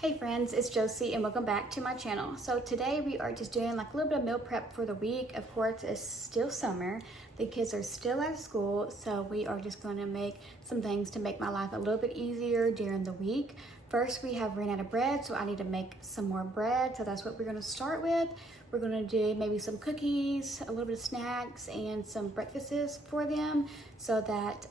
Hey friends, it's Josie and welcome back to my channel. So today we are just doing like a little bit of meal prep for the week. Of course, it's still summer. The kids are still out of school, so we are just going to make some things to make my life a little bit easier during the week. First, we have ran out of bread, so I need to make some more bread. So that's what we're going to start with. We're going to do maybe some cookies, a little bit of snacks, and some breakfasts for them so that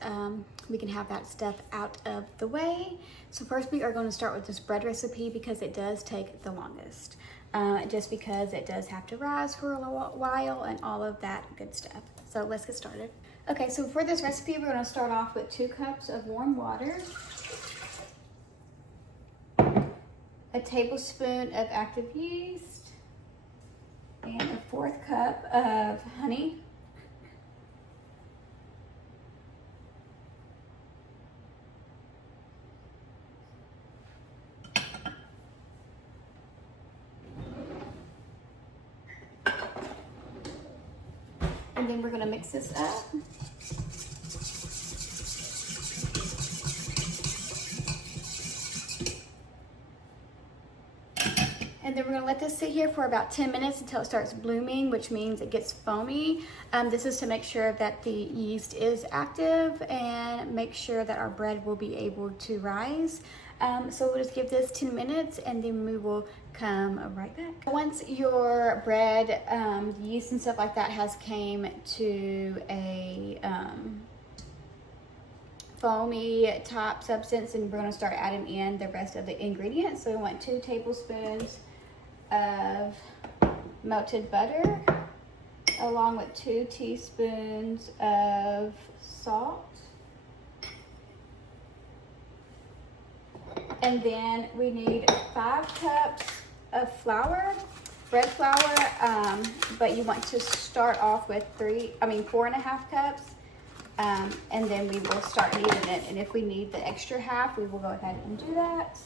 we can have that stuff out of the way. So first we are going to start with this bread recipe because it does take the longest. Just because it does have to rise for a little while and all of that good stuff. So let's get started. Okay, so for this recipe, we're going to start off with 2 cups of warm water, a tablespoon of active yeast, and a 1/4 cup of honey. And then we're going to mix this up. And then we're going to let this sit here for about 10 minutes until it starts blooming, which means it gets foamy. This is to make sure that the yeast is active and make sure that our bread will be able to rise. So we'll just give this 10 minutes and then we will come right back. Once your bread, yeast and stuff like that has came to a foamy top substance, and we're going to start adding in the rest of the ingredients. So we want 2 tablespoons of melted butter along with 2 teaspoons of salt. And then we need 5 cups of flour, bread flour, but you want to start off with 4.5 cups. And then we will start kneading it. And if we need the extra half, we will go ahead and do that.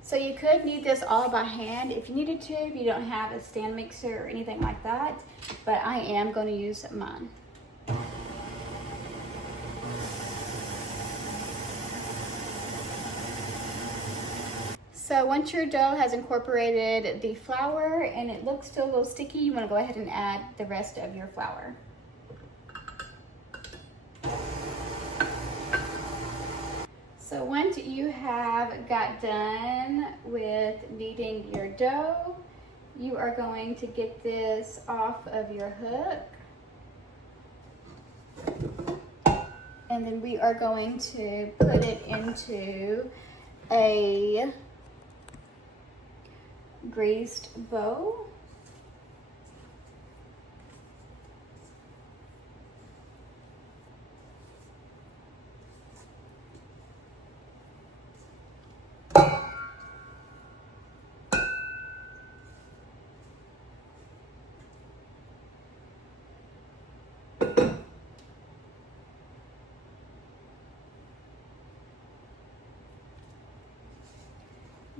So you could knead this all by hand if you needed to, if you don't have a stand mixer or anything like that, but I am going to use mine. So once your dough has incorporated the flour and it looks still a little sticky, you want to go ahead and add the rest of your flour. So once you have got done with kneading your dough, you are going to get this off of your hook. And then we are going to put it into a greased bowl.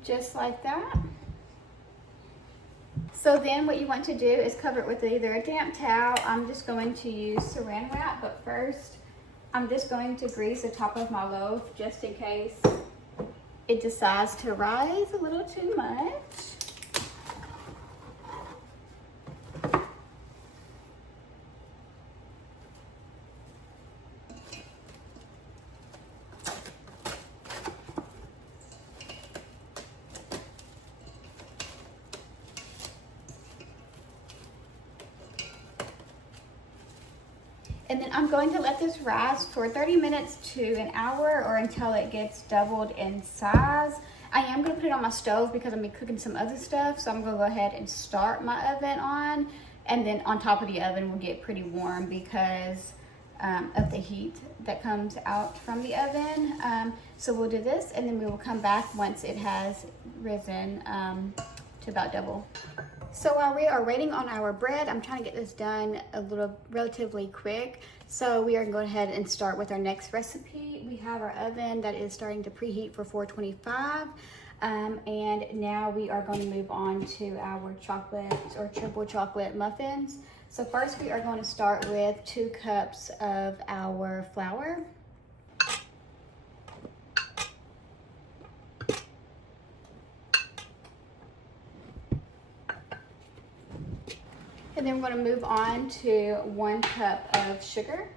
Just like that. So then what you want to do is cover it with either a damp towel. I'm just going to use saran wrap, but first I'm just going to grease the top of my loaf just in case it decides to rise a little too much. And then I'm going to let this rise for 30 minutes to an hour or until it gets doubled in size. I am going to put it on my stove because I'm going to be cooking some other stuff. So I'm going to go ahead and start my oven on. And then on top of the oven will get pretty warm because of the heat that comes out from the oven. So we'll do this and then we will come back once it has risen to about double. So while we are waiting on our bread, I'm trying to get this done relatively quick. So we are gonna go ahead and start with our next recipe. We have our oven that is starting to preheat for 425. And now we are going to move on to our chocolate or triple chocolate muffins. So first we are going to start with 2 cups of our flour. And then we're going to move on to 1 cup of sugar.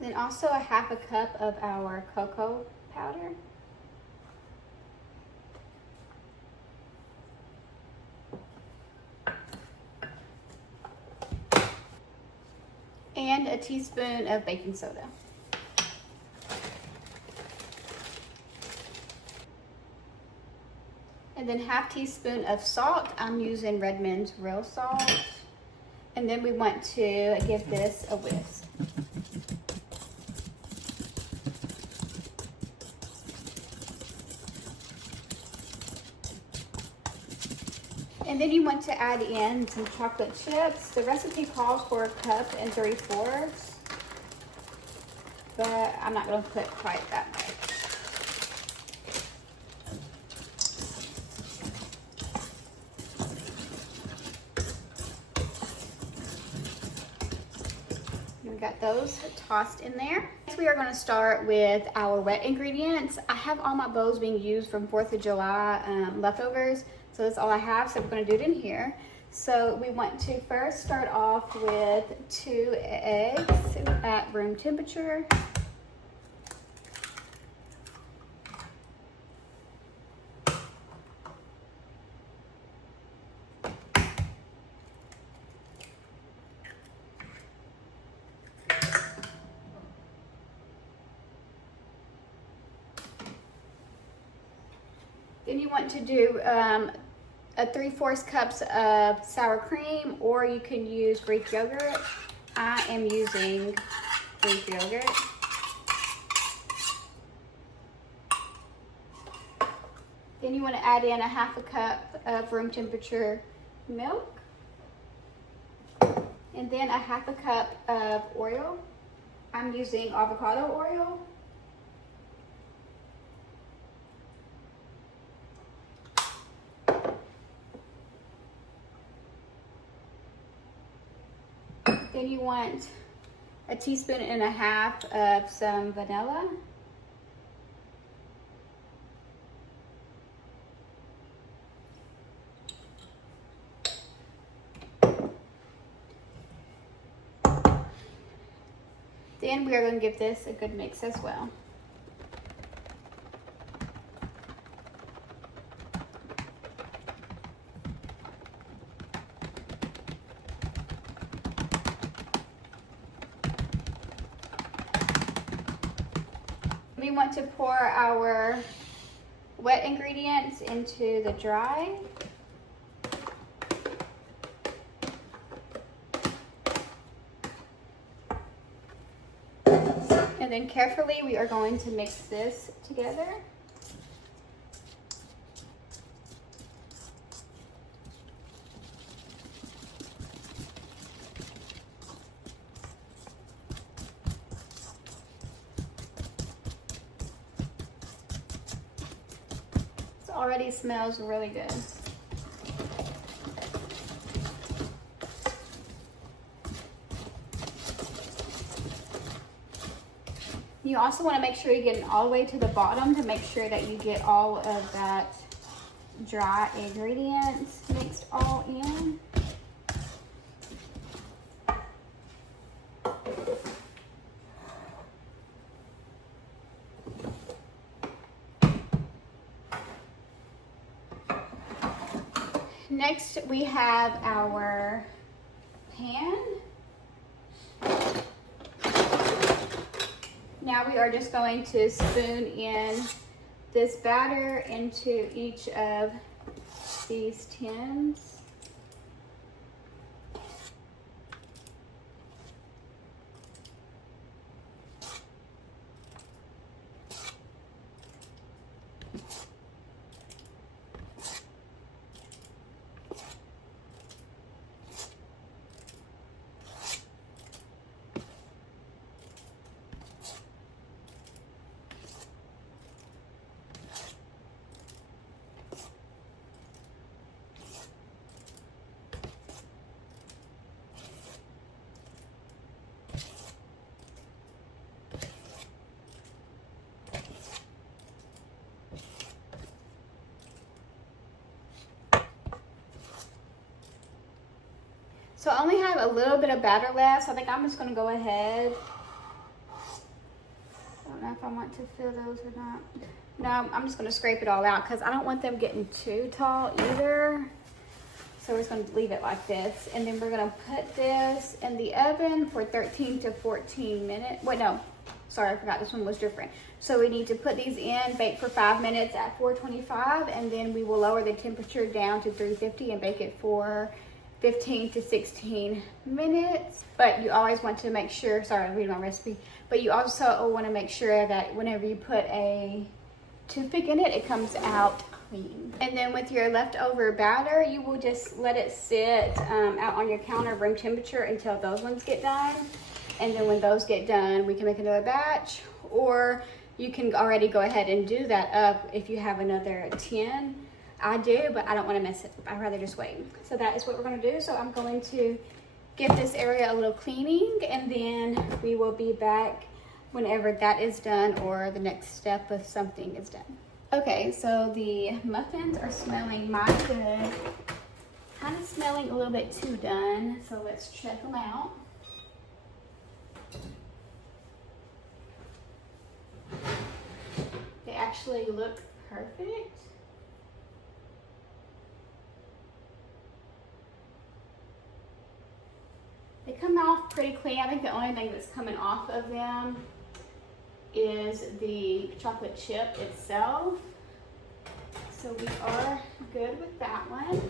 Then also a 1/2 cup of our cocoa powder. And a teaspoon of baking soda. And then 1/2 teaspoon of salt. I'm using Redmond's real salt. And then we want to give this a whisk. And then you want to add in some chocolate chips. The recipe calls for 1 cup and 3/4, but I'm not going to put quite that much. We got those tossed in there. Next we are going to start with our wet ingredients. I have all my bowls being used from 4th of July leftovers. So that's all I have, so we're gonna do it in here. So we want to first start off with 2 eggs at room temperature. Then you want to do a 3/4 cups of sour cream, or you can use Greek yogurt. I am using Greek yogurt. Then you want to add in a 1/2 cup of room temperature milk. And then a 1/2 cup of oil. I'm using avocado oil. Then you want a 1.5 teaspoons of some vanilla. Then we are going to give this a good mix as well. We want to pour our wet ingredients into the dry. And then carefully we are going to mix this together. Already smells really good. You also want to make sure you get it all the way to the bottom to make sure that you get all of that dry ingredients mixed all in. Next, we have our pan. Now we are just going to spoon in this batter into each of these tins. So I only have a little bit of batter left, so I think I'm just gonna go ahead. I don't know if I want to fill those or not. No, I'm just gonna scrape it all out because I don't want them getting too tall either. So we're just gonna leave it like this. And then we're gonna put this in the oven for 13 to 14 minutes. Wait, no, sorry, I forgot this one was different. So we need to put these in, bake for 5 minutes at 425, and then we will lower the temperature down to 350 and bake it for 15 to 16 minutes. But you always want to make sure, sorry, I'm reading my recipe, but you also want to make sure that whenever you put a toothpick in it, it comes out clean. And then with your leftover batter, you will just let it sit out on your counter room temperature until those ones get done. And then when those get done, we can make another batch, or you can already go ahead and do that up if you have another tin. I do, but I don't want to mess it up. I'd rather just wait. So that is what we're going to do. So I'm going to give this area a little cleaning, and then we will be back whenever that is done or the next step of something is done. Okay, so the muffins are smelling mighty good. Kind of smelling a little bit too done. So let's check them out. They actually look perfect. They come off pretty clean. I think the only thing that's coming off of them is the chocolate chip itself. So we are good with that one.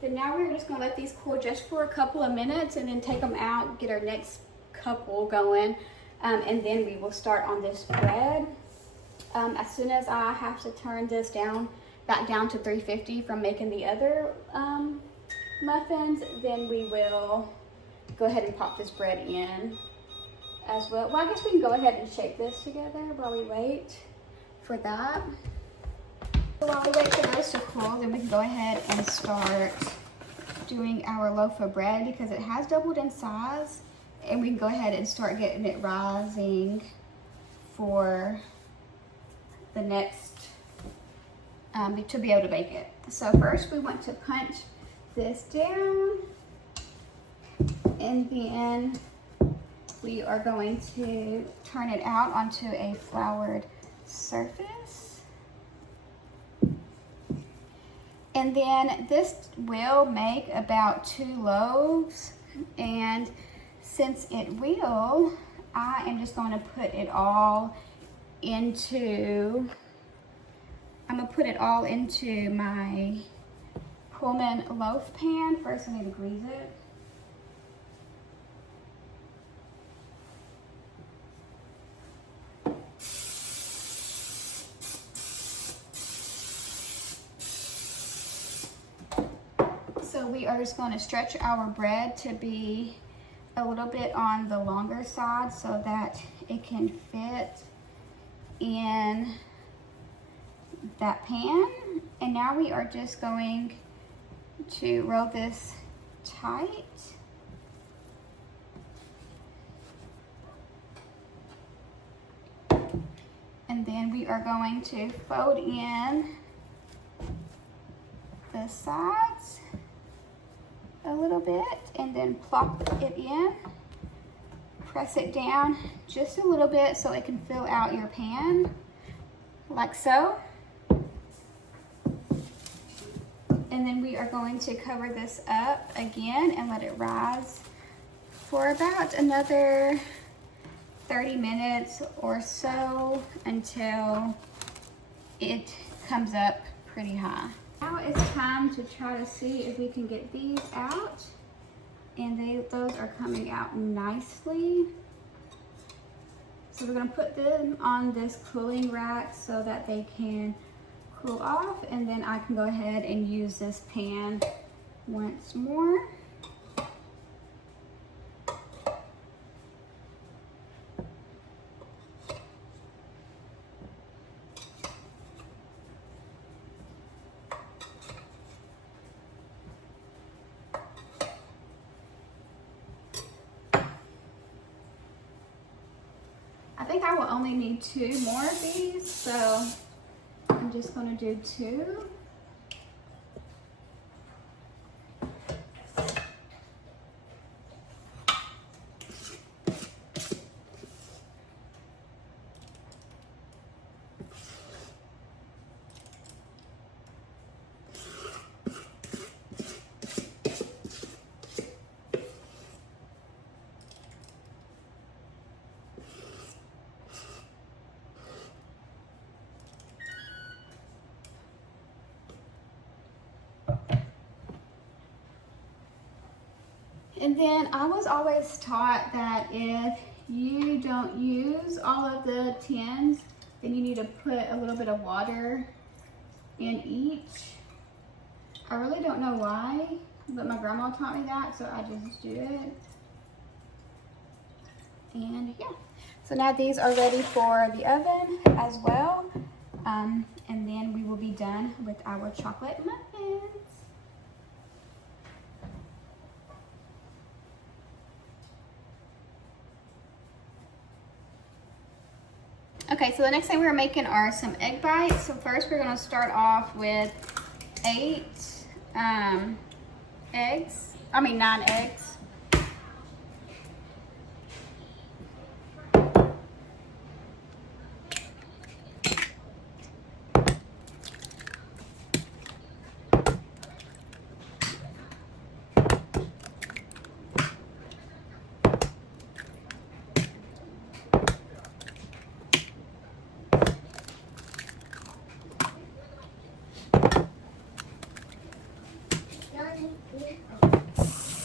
Then now we're just gonna let these cool just for a couple of minutes and then take them out, get our next couple going, and then we will start on this bread. As soon as I have to turn this back down to 350 from making the other muffins, then we will go ahead and pop this bread in as well. Well, I guess we can go ahead and shake this together while we wait for that. So while we wait for those to cool, then we can go ahead and start doing our loaf of bread because it has doubled in size, and we can go ahead and start getting it rising for the next to be able to bake it. So first we want to punch this down, and then we are going to turn it out onto a floured surface. And then this will make about 2 loaves, and since it will, I am just going to put it all into my Pullman loaf pan. First I need to grease it. So we are just going to stretch our bread to be a little bit on the longer side so that it can fit in that pan. And now we are just going to roll this tight. And then we are going to fold in the sides a little bit and then plop it in. Press it down just a little bit so it can fill out your pan, like so. And then we are going to cover this up again and let it rise for about another 30 minutes or so until it comes up pretty high. Now it's time to try to see if we can get these out. And those are coming out nicely. So we're gonna put them on this cooling rack so that they can cool off, and then I can go ahead and use this pan once more. I think I will only need 2 more of these, so I'm just going to do 2. And then I was always taught that if you don't use all of the tins, then you need to put a little bit of water in each. I really don't know why, but my grandma taught me that, so I just do it. And yeah, so now these are ready for the oven as well. And then we will be done with our chocolate muffins. Okay, so the next thing we're making are some egg bites. So first we're gonna start off with 9 eggs.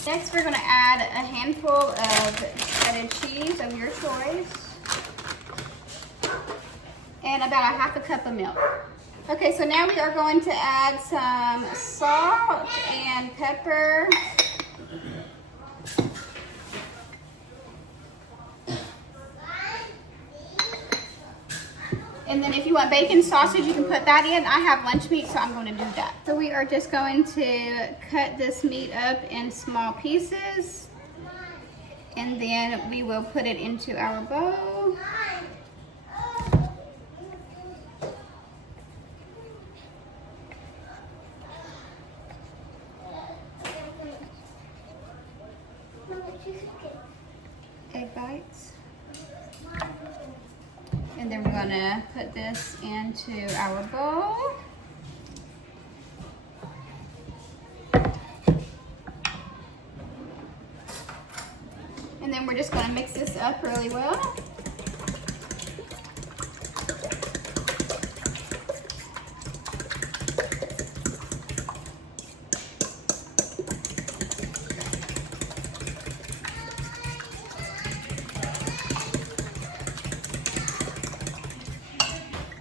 Next, we're going to add a handful of shredded cheese of your choice and about a 1/2 cup of milk. Okay, so now we are going to add some salt and pepper. And then if you want bacon sausage, you can put that in. I have lunch meat, so I'm going to do that. So we are just going to cut this meat up in small pieces. And then we will put it into our bowl. Egg bites. And then we're gonna put this into our bowl. And then we're just gonna mix this up really well.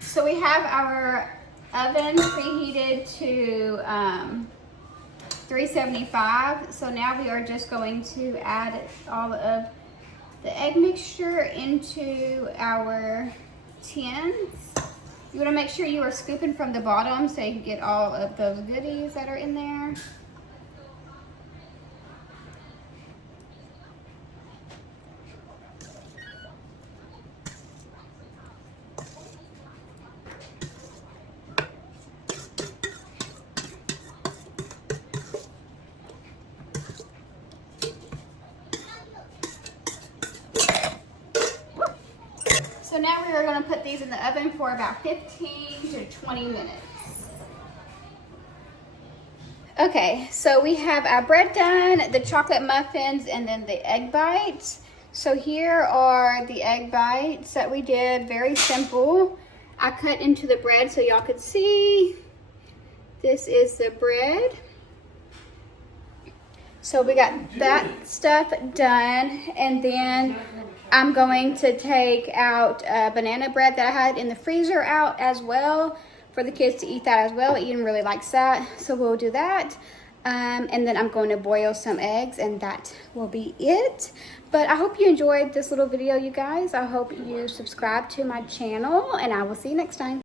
So we have our oven preheated to 375. So now we are just going to add all of the egg mixture into our tins. You want to make sure you are scooping from the bottom so you can get all of those goodies that are in there. So now we are going to put these in the oven for about 15 to 20 minutes. Okay, so we have our bread done, the chocolate muffins, and then the egg bites. So here are the egg bites that we did, very simple. I cut into the bread so y'all could see. This is the bread. So we got that stuff done, and then I'm going to take out banana bread that I had in the freezer out as well for the kids to eat that as well. Ian really likes that, so we'll do that. And then I'm going to boil some eggs, and that will be it. But I hope you enjoyed this little video, you guys. I hope you subscribe to my channel, and I will see you next time.